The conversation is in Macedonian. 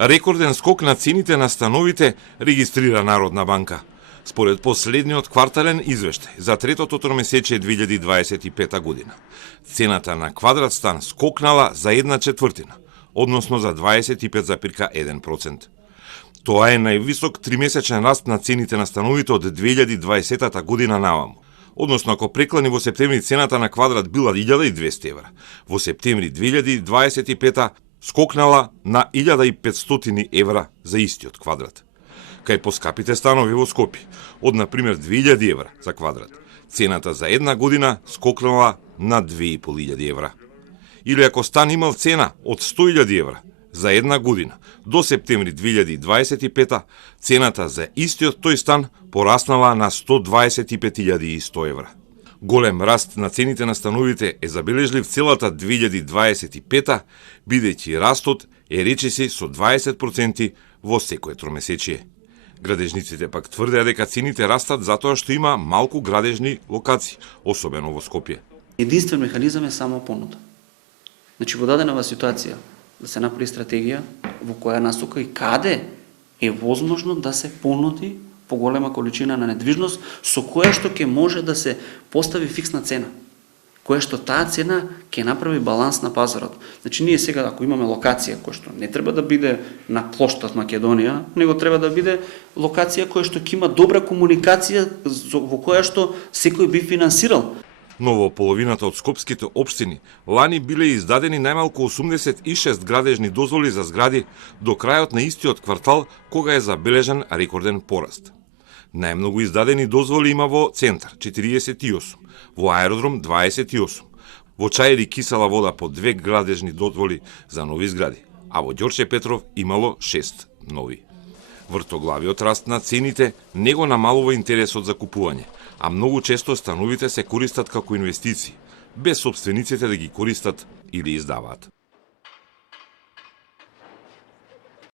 Рекорден скок на цените на становите регистрира Народна банка. Според последниот квартален извештај за третото тромесечие 2025 година, цената на квадрат стан скокнала за 1/4, односно за 25,1%. Тоа е највисок тримесечен раст на цените на становите од 2020 година наваму. Односно, ако преклани во септември цената на квадрат била 1200 евра, во септември 2025 скокнала на 1500 евра за истиот квадрат. Кај поскапите станови во Скопје, од например 2000 евра за квадрат, цената за една година скокнала на 2500 евра. Или ако стан имал цена од 100.000 евра за една година до септември 2025, цената за истиот тој стан пораснала на 125.100 евра. Голем раст на цените на становите е забележлив целата 2025, бидејќи растот е речиси со 20% во секое тромесечие. Градежниците пак тврдеа дека цените растат затоа што има малку градежни локации, особено во Скопје. Единствен механизам е само понуда. Значи, во даденава ситуација да се направи стратегија во која насока и каде е возможно да се понуди поголема количина на недвижност со која што ќе може да се постави фиксна цена, која што таа цена ќе направи баланс на пазарот. Значи, ние сега ако имаме локација која што не треба да биде на плоштад Македонија, него треба да биде локација која што ќе има добра комуникација во која што секој би финансирал. Но во половината од скопските општини лани биле издадени најмалку 86 градежни дозволи за згради до крајот на истиот квартал, кога е забележан рекорден пораст. Најмногу издадени дозволи има во Центар 48, во Аеродром 28, во Чаир и Кисела вода по 2 градежни дозволи за нови згради, а во Ѓорче Петров имало 6 нови. Вртоглавиот раст на цените не го намалува интересот за купување, а многу често становите се користат како инвестиции, без собствениците да ги користат или издаваат.